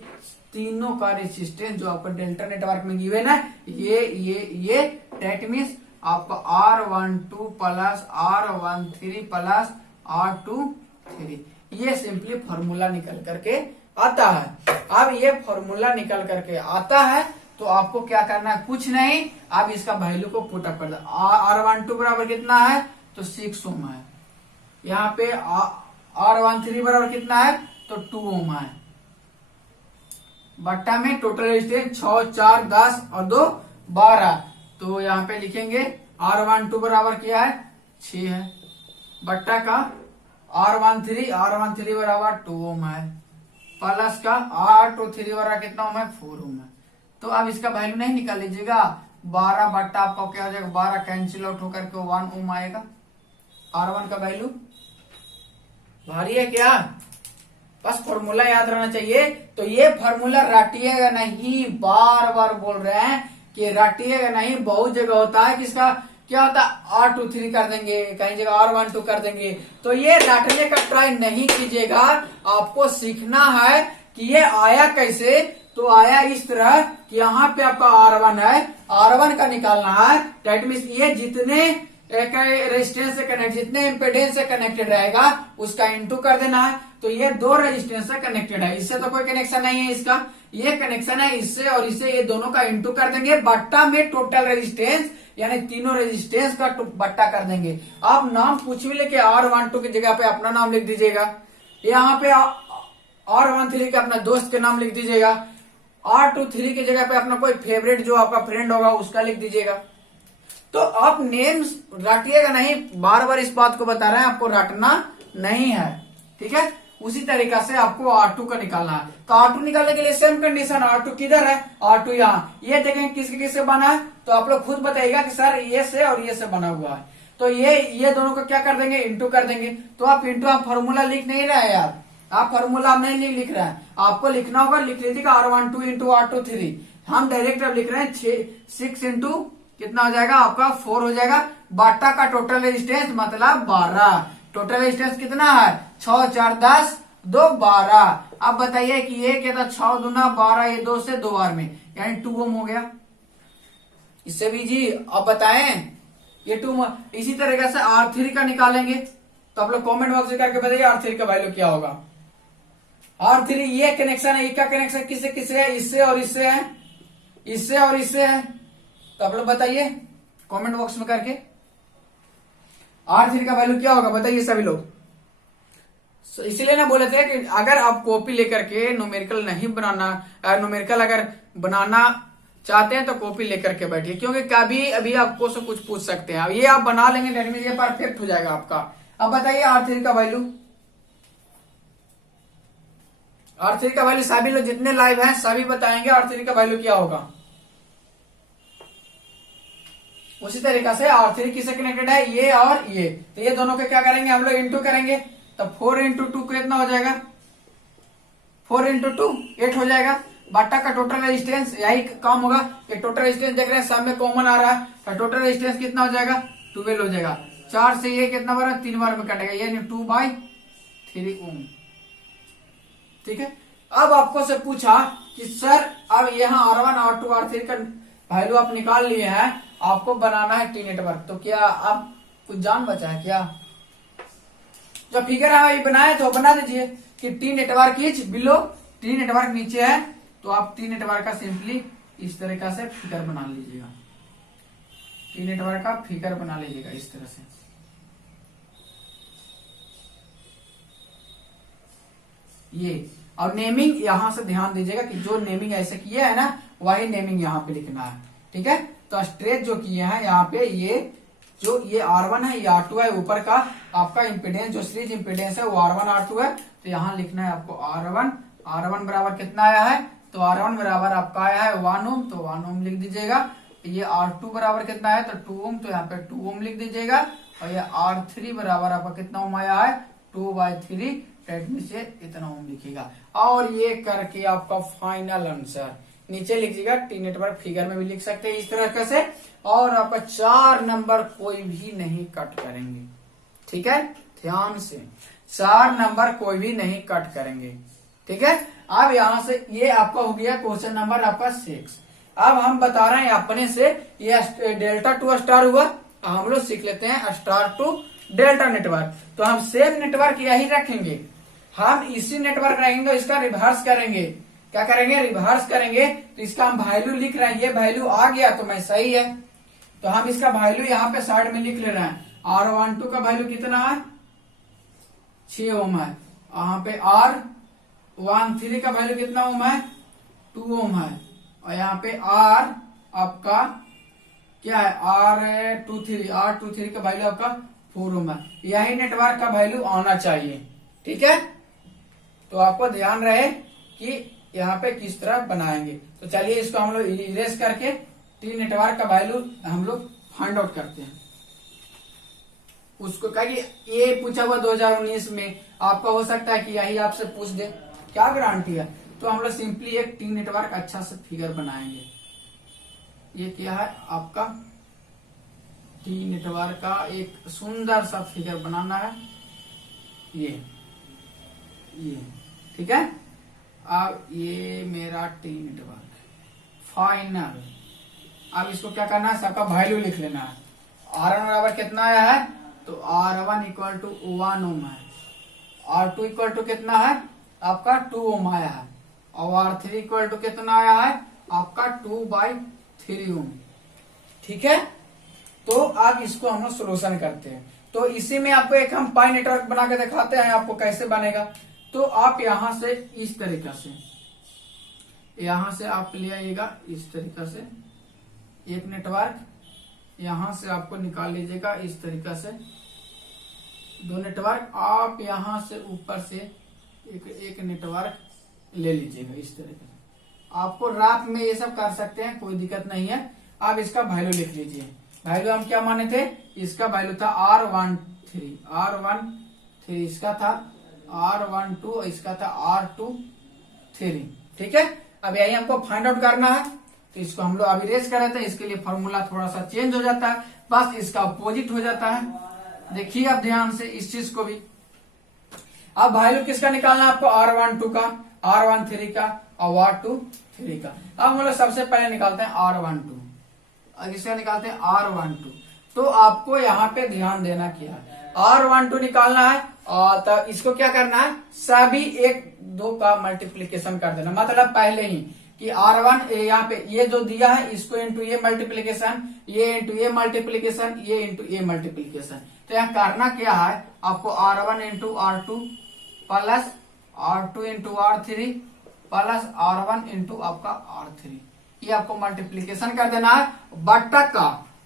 तीनों का रेसिस्टेंस जो आपका डेल्टा नेटवर्क में गिवन है, ये डेट मीन्स आपका R12 plus R13 plus R23, ये सिंपली फॉर्मूला निकल करके आता है। अब ये फॉर्मूला निकल करके आता है तो आपको क्या करना है, कुछ नहीं, आप इसका वैल्यू को पुटअप कर दो। R12 बराबर कितना है, तो 6 ओम है। यहाँ पे R13 बराबर कितना है, तो 2 ओम है। बट्टा में टोटल रेजिस्टेंस 6, 4, 10 और 2, 12। तो यहाँ पे लिखेंगे R12 बराबर क्या है, 6 है। बट्टा का R13 बराबर 2 ओम है, प्लस का R23 बराबर कितना ओम है, 4 ओम है। तो अब इसका वैल्यू नहीं निकाल लीजिएगा, 12 बट्टा आपका क्या हो जाएगा, 12 कैंसिल आउट होकर के 1 ओम आएगा। R1 का वैल्यू भारी है क्या, बस फॉर्मूला याद रहना चाहिए। तो ये फॉर्मूला रटिएगा नहीं, बार बार बोल रहे हैं कि रटिएगा नहीं। बहुत जगह होता है किसका क्या होता है, R23 कर देंगे, कहीं जगह R12 कर देंगे। तो ये रटने का ट्राई नहीं कीजिएगा, आपको सीखना है कि ये आया कैसे। तो आया इस तरह कि यहाँ पे आपका R1 है, R1 का निकालना है। दैट मीन्स ये जितने रेजिस्टेंस से कनेक्ट, जितने इम्पेडेंस से कनेक्टेड रहेगा उसका इनटू कर देना है। तो ये दो रेजिस्टेंस से कनेक्टेड है, इससे तो कोई कनेक्शन नहीं है इसका, ये कनेक्शन है इससे और इससे, ये दोनों का इनटू कर देंगे बट्टा में टोटल रेजिस्टेंस, यानी तीनों रेजिस्टेंस का बट्टा कर देंगे। आप नाम कुछ भी लेके R12 की जगह पे अपना नाम लिख दीजिएगा, यहाँ पे R13 के अपना दोस्त के नाम लिख दीजिएगा, R23 की जगह पे अपना कोई फेवरेट जो आपका फ्रेंड होगा उसका लिख दीजिएगा। तो आप नेम रटिएगा नहीं, बार बार इस बात को बता रहे हैं, आपको रटना नहीं है, ठीक है। उसी तरीका से आपको R2 का निकालना है। तो R2 निकालने के लिए सेम कंडीशन, R2 किधर है, R2 यहाँ, ये देखेंगे किसके किससे बना है, तो आप लोग खुद बताइएगा कि सर ये से और ये से बना हुआ है। तो ये दोनों को क्या कर देंगे, इंटू कर देंगे। तो आप इंटू, आप फॉर्मूला लिख नहीं रहे यार, आप फॉर्मूला नहीं लिख रहे हैं, आपको लिखना होगा, लिख लीजिएगा R12 इंटू R23। हम डायरेक्ट अब लिख रहे हैं 6 इंटू कितना हो जाएगा आपका 4 हो जाएगा। बाटा का टोटल रेजिस्टेंस मतलब 12, टोटल रेजिस्टेंस कितना है 6 4 10 2 12। अब बताइए कि ये क्या था, 6 दूना 12, ये 2 से 2 बार में यानी 2 ओम हो गया। इससे भी जी अब बताएं ये 2। इसी तरीके से R3 का निकालेंगे, तो आप लोग कमेंट बॉक्स में करके बताइए R3 का वैल्यू क्या होगा। R3 ये कनेक्शन है, इसका कनेक्शन किससे किससे है, इससे और इससे है, इससे और इससे है। तो आप लोग बताइए कमेंट बॉक्स में करके R3 का वैल्यू क्या होगा, बताइए सभी लोग। इसीलिए ना बोले थे कि अगर आप कॉपी लेकर के न्यूमेरिकल नहीं बनाना, न्यूमेरिकल अगर बनाना चाहते हैं तो कॉपी लेकर के बैठिए, क्योंकि कभी अभी आपको से कुछ पूछ सकते हैं। ये आप बना लेंगे, डेट मीन ये परफेक्ट हो जाएगा आपका। अब बताइए R3 का वैल्यू, R3 का वैल्यू सभी लोग जितने लाइव हैं सभी बताएंगे R3 का वैल्यू क्या होगा। उसी तरीका से R3 किससे कनेक्टेड है, ये और ये, तो ये दोनों के क्या करेंगे हम लोग, इंटू करेंगे। तो 4 इंटू 2 कितना हो जाएगा, 4 इंटू 2 8 हो जाएगा। बाटा का टोटल रेजिस्टेंस यही काम होगा, ये टोटल रेजिस्टेंस देख रहे हैं सब में कॉमन आ रहा है, तो टोटल रेजिस्टेंस कितना हो जाएगा 12 हो जाएगा। 4 से ये कितना बार 3 बार में कटेगा, यानी 2/3 ओम, ठीक है। अब आपको से पूछा कि सर अब यहाँ R1 R2 R3 का वैल्यू आप निकाल लिए हैं, आपको बनाना है टी नेटवर्क, तो क्या आप कुछ जान बचा है क्या, जब फिगर है बनाए तो बना दीजिए कि T network is below, T network नीचे है, तो आप टी नेटवर्क का सिंपली इस तरीका से फिगर बना लीजिएगा, टी नेटवर्क का फिगर बना लीजिएगा इस तरह से। ये और नेमिंग यहां से ध्यान दीजिएगा कि जो नेमिंग ऐसे किया है ना वही नेमिंग यहाँ पे लिखना है, ठीक है। तो स्ट्रेच जो किए हैं यहाँ पे, ये जो ये R1 है, ये R2 है, ऊपर का आपका इंपेडेंस जो सीरीज इंपेडेंस है वो R1 R2 है, तो यहाँ लिखना है आपको R1 बराबर कितना आया है, तो R1 बराबर आपका आया है 1 ओम, तो 1 ओम लिख दीजिएगा। ये R2 बराबर कितना है, तो 2 ओम, तो यहाँ पे 2 ओम लिख दीजिएगा। और ये R3 बराबर आपका कितना ओम आया है 2/3, से इतना ओम लिखिएगा। और ये करके आपका फाइनल आंसर नीचे लिखिएगा, टी नेटवर्क फिगर में भी लिख सकते हैं इस तरह से। और आपका 4 नंबर कोई भी नहीं कट करेंगे, ठीक है, ध्यान से 4 नंबर कोई भी नहीं कट करेंगे, ठीक है। अब यहां से ये आपका हो गया क्वेश्चन नंबर आपका 6। अब हम बता रहे हैं अपने से, ये डेल्टा टू स्टार हुआ, हम लोग सीख लेते हैं स्टार टू डेल्टा नेटवर्क। तो हम सेम नेटवर्क यही रखेंगे, हम इसी नेटवर्क रखेंगे, तो इसका रिवर्स करेंगे, क्या करेंगे रिवर्स करेंगे। तो इसका हम वैल्यू लिख रहे हैं, ये वैल्यू आ गया तो मैं सही है, तो हम इसका वैल्यू यहाँ पे साइड में लिख ले रहे हैं। R12 का वैल्यू कितना है 6 ओम है, यहाँ पे R13 का वैल्यू कितना ओम है 2 ओम है, और यहाँ पे R आपका क्या है R23 का वैल्यू आपका 4 ओम है। यही नेटवर्क का वैल्यू आना चाहिए, ठीक है। तो आपको ध्यान रहे कि यहाँ पे किस तरह बनाएंगे। तो चलिए इसको हम लोग इरेज करके टी नेटवर्क का वैल्यू हम लोग फाइंड आउट करते हैं। उसको कहिए ये पूछा हुआ 2019 में, आपका हो सकता है कि यही आपसे पूछ दे, क्या गारंटी है। तो हम लोग सिंपली एक टी नेटवर्क अच्छा से फिगर बनाएंगे। ये क्या है आपका टी नेटवर्क का एक सुंदर सा फिगर बनाना है, ये ठीक है। अब ये मेरा टी नेटवर्क फाइनल। अब इसको क्या करना है, सबका वैल्यू लिख लेना है। R1 बराबर कितना आया है, तो R1 इक्वल टू 1 ओम है, R2 इक्वल टू कितना है आपका 2 ओम आया है, और R3 इक्वल टू कितना आया है आपका 2/3 ओम। ठीक है, तो अब इसको हम लोग सोल्यूशन करते हैं। तो इसी में आपको एक हम पाई नेटवर्क बना के दिखाते हैं आपको कैसे बनेगा। तो आप यहां से इस तरीका से, यहां से आप ले आइएगा इस तरीका से एक नेटवर्क, यहां से आपको निकाल लीजिएगा इस तरीका से 2 नेटवर्क। आप यहां से ऊपर से एक नेटवर्क ले लीजिएगा इस तरीके से। आपको रात में ये सब कर सकते हैं, कोई दिक्कत नहीं है। आप इसका वैल्यू लिख लीजिए। वैल्यू हम क्या माने थे, इसका वैल्यू था R13, इसका था R12, इसका था R23। ठीक है, अब यही हमको फाइंड आउट करना है। तो इसको हम लोग अभी रेस कर रहे थे, इसके लिए फॉर्मूला थोड़ा सा चेंज हो जाता है, बस इसका अपोजिट हो जाता है। देखिए आप ध्यान से इस चीज को भी। अब वैल्यू किसका निकालना है आपको, R12 का, R13 का और R23 का। अब हम लोग सबसे पहले निकालते हैं R12, इसका निकालते हैं R12। तो आपको यहाँ पे ध्यान देना क्या है, R12 निकालना है और तो इसको क्या करना है, सभी 1-2 का मल्टीप्लीकेशन कर देना। मतलब पहले ही कि R1 यहाँ पे ये जो दिया है इसको इंटू ये मल्टीप्लीकेशन, ये इंटू ये मल्टीप्लीकेशन, ये इंटू ये मल्टीप्लीकेशन। तो यहाँ करना क्या है आपको, R1 into R2 plus R2 into R3 plus R1 into आपका R3, ये आपको मल्टीप्लीकेशन कर देना है।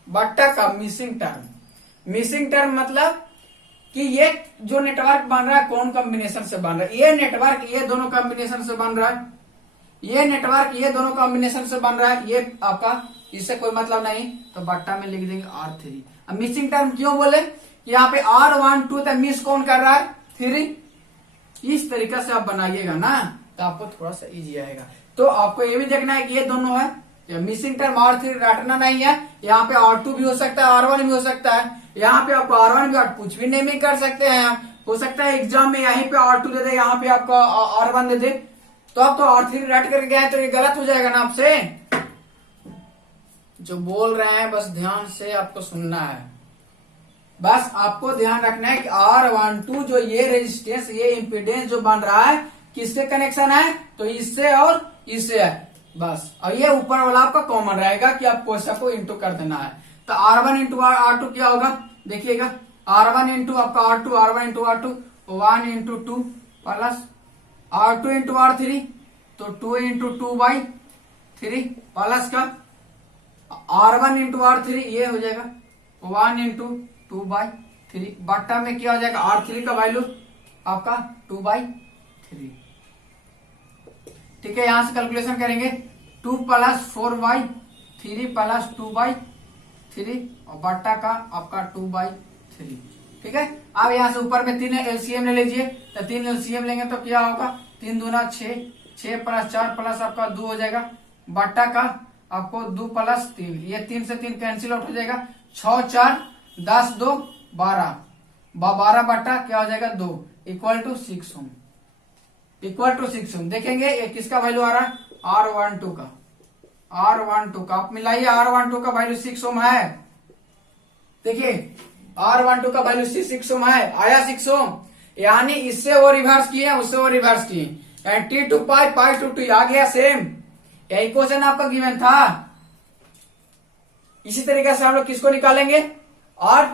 बट्टा का मिसिंग टर्म मतलब कि ये जो नेटवर्क बन रहा है कौन कॉम्बिनेशन से बन रहा है, ये नेटवर्क ये दोनों कॉम्बिनेशन से बन रहा है, ये नेटवर्क ये दोनों कॉम्बिनेशन से बन रहा है, ये आपका इससे कोई मतलब नहीं, तो बट्टा में लिख देंगे R3। अब मिसिंग टर्म क्यों बोले, यहाँ पे R12 तो मिस कौन कर रहा है 3, इस तरीका से आप बनाइएगा ना तो आपको थोड़ा सा इजी आएगा। तो आपको ये भी देखना है कि ये दोनों है, मिसिंग टर्म R3 रटना नहीं है। यहाँ पे R2 भी हो सकता है, R1 भी हो सकता है, यहाँ पे आपको R1 भी कुछ भी नेमिंग कर सकते हैं। हो सकता है एग्जाम में यहीं पे R2 दे दे, यहाँ पे आपका R1 दे दे, तो आप तो R3 रट करके गए तो ये गलत हो जाएगा ना आपसे। जो बोल रहे हैं बस ध्यान से आपको सुनना है, बस आपको ध्यान रखना है कि R12 जो ये रेजिस्टेंस ये इम्पीडेंस जो बन रहा है किससे कनेक्शन है, तो इससे और इससे है बस। और ये ऊपर वाला आपका कॉमन रहेगा कि आपको सबको इंटू कर देना है। तो R1 इंटू R2 क्या होगा देखिएगा, R1 इंटू आपका R2, R1 into R2 1 into 2 plus R2 into R3 तो 2 इंटू 2/3 प्लस का R1 इंटू R3 ये हो जाएगा 1 इंटू 2/3 बट्टा में क्या हो जाएगा R3 का वैल्यू आपका 2/3। ठीक है, यहां से कैलकुलेशन करेंगे 2 प्लस 4/3 प्लस 2/3 और बट्टा का आपका 2/3। ठीक है, अब यहां से ऊपर में 3 एलसीएम ले लीजिए, तो 3 एलसीएम लेंगे तो क्या होगा 3 दूना 6, 6 प्लस 4 प्लस आपका 2 हो जाएगा, बट्टा का आपको 2 प्लस 3, ये 3 से 3 कैंसिल आउट हो जाएगा, 6 4 10 2 12, 12 बट्टा क्या हो जाएगा 2 equal to 6 ohm, equal to 6 ohm. देखेंगे ये किसका वैल्यू आ रहा है R12 का, R12 का आप मिलाइए, R12 का वैल्यू 6 ओम है। देखिए R12 का वैल्यू 6 ओम है, आया 6 ओम, यानी इससे वो रिवर्स किए उससे वो रिवर्स किए, T to pi, pi to T आ गया सेम। यही क्वेश्चन आपका गिवन था। इसी तरीके से हम लोग किसको निकालेंगे, और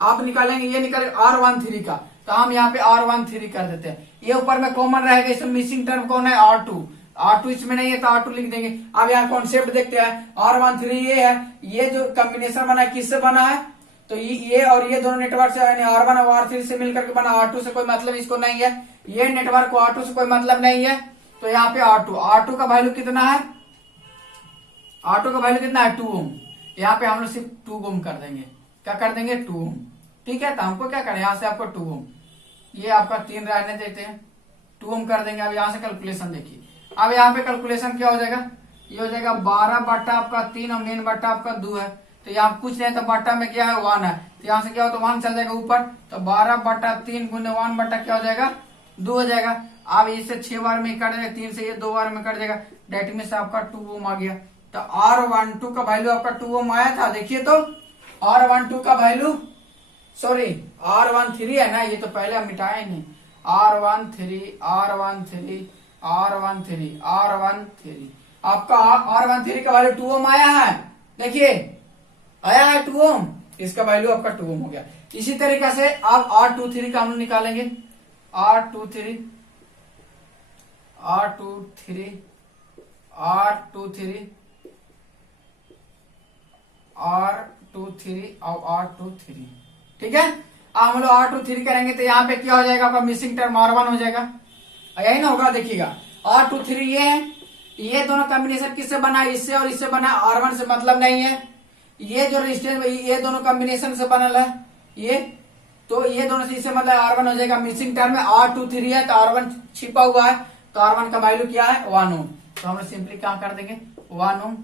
आप निकालेंगे ये निकालेंगे R13 का, तो हम यहाँ पे R13 कर देते हैं। ये ऊपर में कॉमन रहेगा, इसमें मिसिंग टर्म कौन है R2, R2 इसमें नहीं है तो R2 लिख देंगे। अब यहाँ कॉन्सेप्ट देखते हैं, R13 ये है, ये जो कॉम्बिनेशन बना है किससे बना है, तो ये और ये दोनों नेटवर्क से R1 और R3 से मिलकर के बना, R2 से कोई मतलब इसको नहीं है, ये नेटवर्क को R2 से कोई मतलब नहीं है। तो यहाँ पे R2 का वैल्यू कितना है, R2 का वैल्यू कितना है 2 ओम, यहाँ पे हम लोग सिर्फ 2 ओम कर देंगे, क्या कर देंगे 2 ओम। ठीक है, तो हमको क्या करें, यहाँ से आपको 2 ओम, ये आपका 3 रहने देते हैं, 2 ओम कर देंगे। अब यहाँ से कैलकुलेशन देखिए, अब यहाँ पे कैलकुलेशन क्या हो जाएगा, ये हो जाएगा 12 बट्टा आपका 3 और मेन बट्टा आपका 2 है, तो यहाँ पूछ रहे हैं तो बट्टा में क्या है 1 है, तो यहाँ से क्या हो तो 1 चल जाएगा ऊपर, तो 12 बट्टा 3 गुने 1 बट्टा क्या हो जाएगा 2 हो जाएगा। अब इससे 6 बार में कट जाएगा, 3 से ये 2 बार में कट जाएगा, डेट में से आपका 2 ओम आ गया। तो R12 का वैल्यू आपका 2 ओम आया था। देखिए तो R12 का वैल्यू, सॉरी R13 है ना, ये तो पहले हम मिटाए नहीं, R13 आपका R13 का वैल्यू 2 ओम आया है। देखिए आया है 2 ओम, इसका वैल्यू आपका 2 ओम हो गया। इसी तरीके से आप R23 का हम निकालेंगे, R23 और R23, ठीक है। अब हम लोग R23 करेंगे तो यहाँ पे क्या हो जाएगा, आपका मिसिंग टर्म R1 हो जाएगा, यही ना होगा। देखिएगा R23 ये है, ये दोनों कॉम्बिनेशन किससे बना है, इससे और इससे बना, R1 से मतलब नहीं है। ये जो रेजिस्टेंस ये दोनों कॉम्बिनेशन से बनल है, ये तो ये दोनों से इससे मतलब R1 हो जाएगा। मिसिंग टर्म में R23 है तो R1 छिपा हुआ है, तो R1 का वैल्यू क्या है 1 ओम। तो हम लोग सिंपली क्या कर देंगे 1 ओम,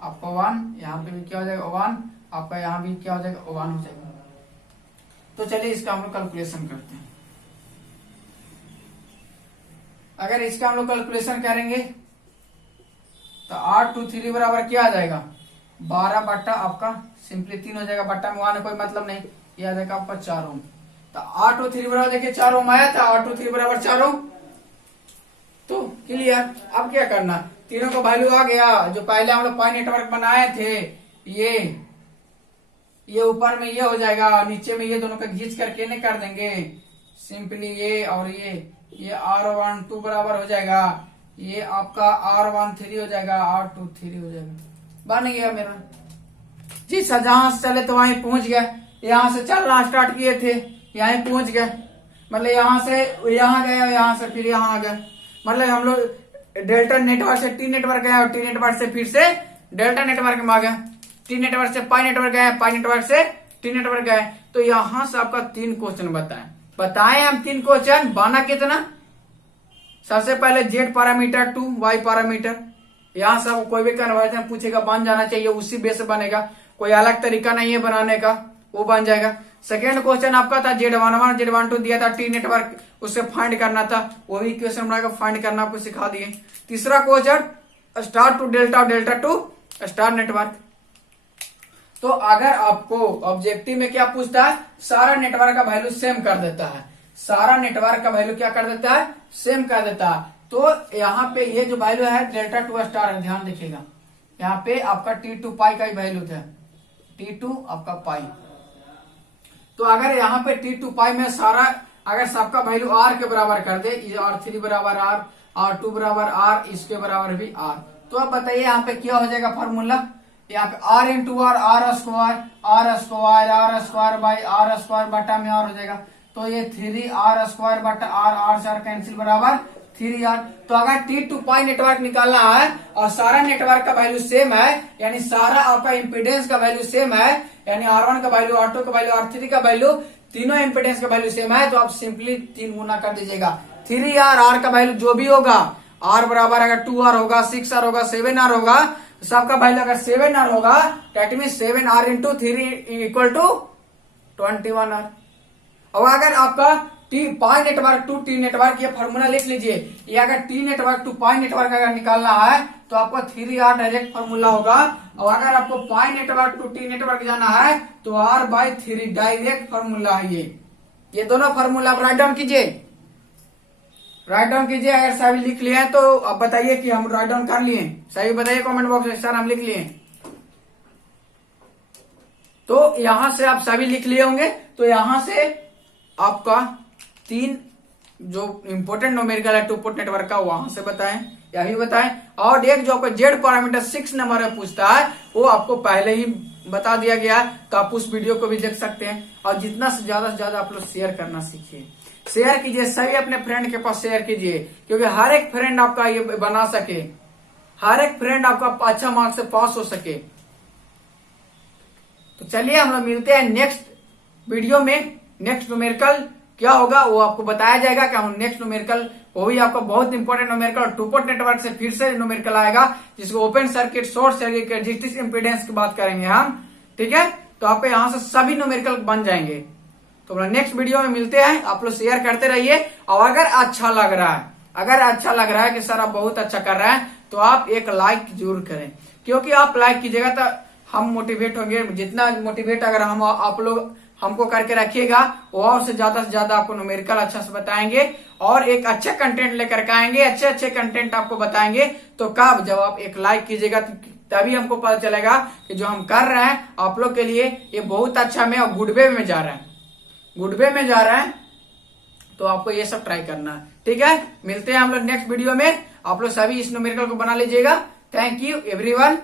आपका 1, यहाँ पे भी क्या हो जाएगा 1, आपका यहाँ भी क्या हो जाएगा 1 हो जाएगा। तो चलिए इसका हम लोग कैलकुलेशन करते हैं। अगर इसका हम लोग कैलकुलेशन करेंगे तो R23 बराबर क्या आ जाएगा 12 बट्टा आपका सिंपली 3 हो जाएगा, बट्टा में 1 कोई मतलब नहीं, ये आ जाएगा आपका 4 ओम। तो R23 बराबर देखिए 4 ओम आया था, R23 बराबर 4 ओम। तो क्लियर। अब क्या करना, तीनों का वैल्यू आ गया। जो पहले हम लोग पाई नेटवर्क बनाए थे, ये ऊपर में ये हो जाएगा, नीचे में ये दोनों का घींच करके नहीं कर देंगे सिंपली, ये और ये R12 बराबर हो जाएगा, ये आपका R13 हो जाएगा, R23 हो जाएगा। बन गया मेरा जी सर। जहां से चले तो वहीं पहुंच गए, यहाँ से चलना स्टार्ट किए थे, यहीं पहुंच गए, मतलब यहाँ से यहाँ गए, यहाँ से फिर यहाँ आ गए। मतलब हम लोग डेल्टा नेटवर्क से टी नेटवर्क गए और टी नेटवर्क से फिर से डेल्टा नेटवर्क में आ गए, टी नेटवर्क से पाई नेटवर्क गए, पाई नेटवर्क से टी नेटवर्क गए। तो यहाँ से आपका 3 क्वेश्चन बताए हम 3 क्वेश्चन। बना कितना, सबसे पहले Z parameter to Y parameter, यहाँ से कोई भी कन्वर्जन पूछेगा बन जाना चाहिए, उसी बेस से बनेगा, कोई अलग तरीका नहीं है बनाने का, वो बन जाएगा। सेकेंड क्वेश्चन आपका था Z11 Z12 दिया था टी नेटवर्क, उससे फाइंड करना था, वही क्वेश्चन बनाकर फाइंड करना आपको सिखा दिए। तीसरा क्वेश्चन स्टार टू डेल्टा और डेल्टा टू स्टार नेटवर्क। तो अगर आपको ऑब्जेक्टिव में क्या पूछता है, सारा नेटवर्क का वैल्यू सेम कर देता है, सारा नेटवर्क का वैल्यू क्या कर देता है, सेम कर देता है। तो यहाँ पे ये जो वैल्यू है डेल्टा टू स्टार है, ध्यान देखिएगा, यहाँ पे आपका T2 पाई का ही वैल्यू था, T2 आपका पाई। तो अगर यहाँ पे T2 पाई में सारा अगर सबका वैल्यू R के बराबर कर दे, R3 बराबर R, R2 बराबर R, इसके बराबर भी R, तो अब बताइए यहाँ पे क्या हो जाएगा फॉर्मूला, यहाँ पे R into R square by R square बटा में R हो जाएगा। तो ये 3R स्क्वायर बटा R से R कैंसिल बराबर 3R। तो अगर T2 पाई नेटवर्क निकालना है और सारा नेटवर्क का वैल्यू सेम है, यानी सारा आपका इम्पीडेंस का वैल्यू सेम है, यानी R1 का वैल्यू, R2 का वैल्यू, R3 का वैल्यू, तीनों इम्पीडेंस का वैल्यू सेम है, तो आप सिंपली 3 गुना कर दीजिएगा। 3R का वैल्यू जो भी होगा, R बराबर अगर 2R होगा, 6R होगा, 7R होगा, सबका वैल्यू अगर 7R होगा, that mean 7R into 3 equal to 21R। और अगर आपका pi network to T network, ये फॉर्मूला लिख लीजिए, ये अगर T network to pi network अगर निकालना है तो आपको 3R डायरेक्ट फॉर्मूला होगा, और अगर आपको पाई नेटवर्क टू टी नेटवर्क जाना है तो R/3 डायरेक्ट फॉर्मूला है। ये दोनों फॉर्मूला आप राइट डाउन कीजिए, राइट डाउन कीजिए। अगर सभी लिख लिए हैं तो आप बताइए कि हम राइट डाउन कर लिए, सभी बताइए कमेंट बॉक्स में सर हम लिख लिए। तो यहां से आप सभी लिख लिए होंगे, तो यहां से आपका 3 जो इंपोर्टेंट न्यूमेरिकल है 2 पोर्ट नेटवर्क का, वहां से बताएं, यही बताएं। और एक जो आपका जेड पैरामीटर 6 नंबर में पूछता है, वो आपको पहले ही बता दिया गया है, तो आप उस वीडियो को भी देख सकते हैं। और जितना से ज्यादा आप लोग शेयर करना सीखिए, शेयर कीजिए, सभी अपने फ्रेंड के पास शेयर कीजिए, क्योंकि हर एक फ्रेंड आपका ये बना सके, हर एक फ्रेंड आपका अच्छा मार्क्स से पास हो सके। तो चलिए हम लोग मिलते हैं नेक्स्ट वीडियो में। नेक्स्ट न्यूमेरिकल क्या होगा वो आपको बताया जाएगा कि हम नेक्स्ट न्यूमेरिकल, वो भी आपको बहुत इंपॉर्टेंट न्यूमेरिकल 2 पोर्ट नेटवर्क से फिर से न्यूमेरिकल आएगा, जिसको open circuit, short circuit, resistive impedance की बात करेंगे हम, ठीक है। तो आप यहाँ से सभी न्यूमेरिकल बन जाएंगे। तो नेक्स्ट वीडियो में मिलते हैं, आप लोग शेयर करते रहिए, और अगर अच्छा लग रहा है अगर अच्छा लग रहा है कि सर आप बहुत अच्छा कर रहे हैं तो आप एक लाइक जरूर करें, क्योंकि आप लाइक कीजिएगा तो हम मोटिवेट होंगे। जितना मोटिवेट अगर हम आप लोग हमको करके रखिएगा वो और से ज्यादा आपको न्यूमेरिकल अच्छा से बताएंगे और एक अच्छे कंटेंट लेकर के आएंगे, अच्छे अच्छे कंटेंट आपको बताएंगे। तो कब, जब आप एक लाइक कीजिएगा तभी हमको पता चलेगा कि जो हम कर रहे हैं आप लोग के लिए ये बहुत अच्छा में और गुड वे में जा रहा है, गुड वे में जा रहा है। तो आपको ये सब ट्राई करना है, ठीक है। मिलते हैं हम लोग नेक्स्ट वीडियो में। आप लोग सभी इस न्यूमेरिकल को बना लीजिएगा। Thank you everyone.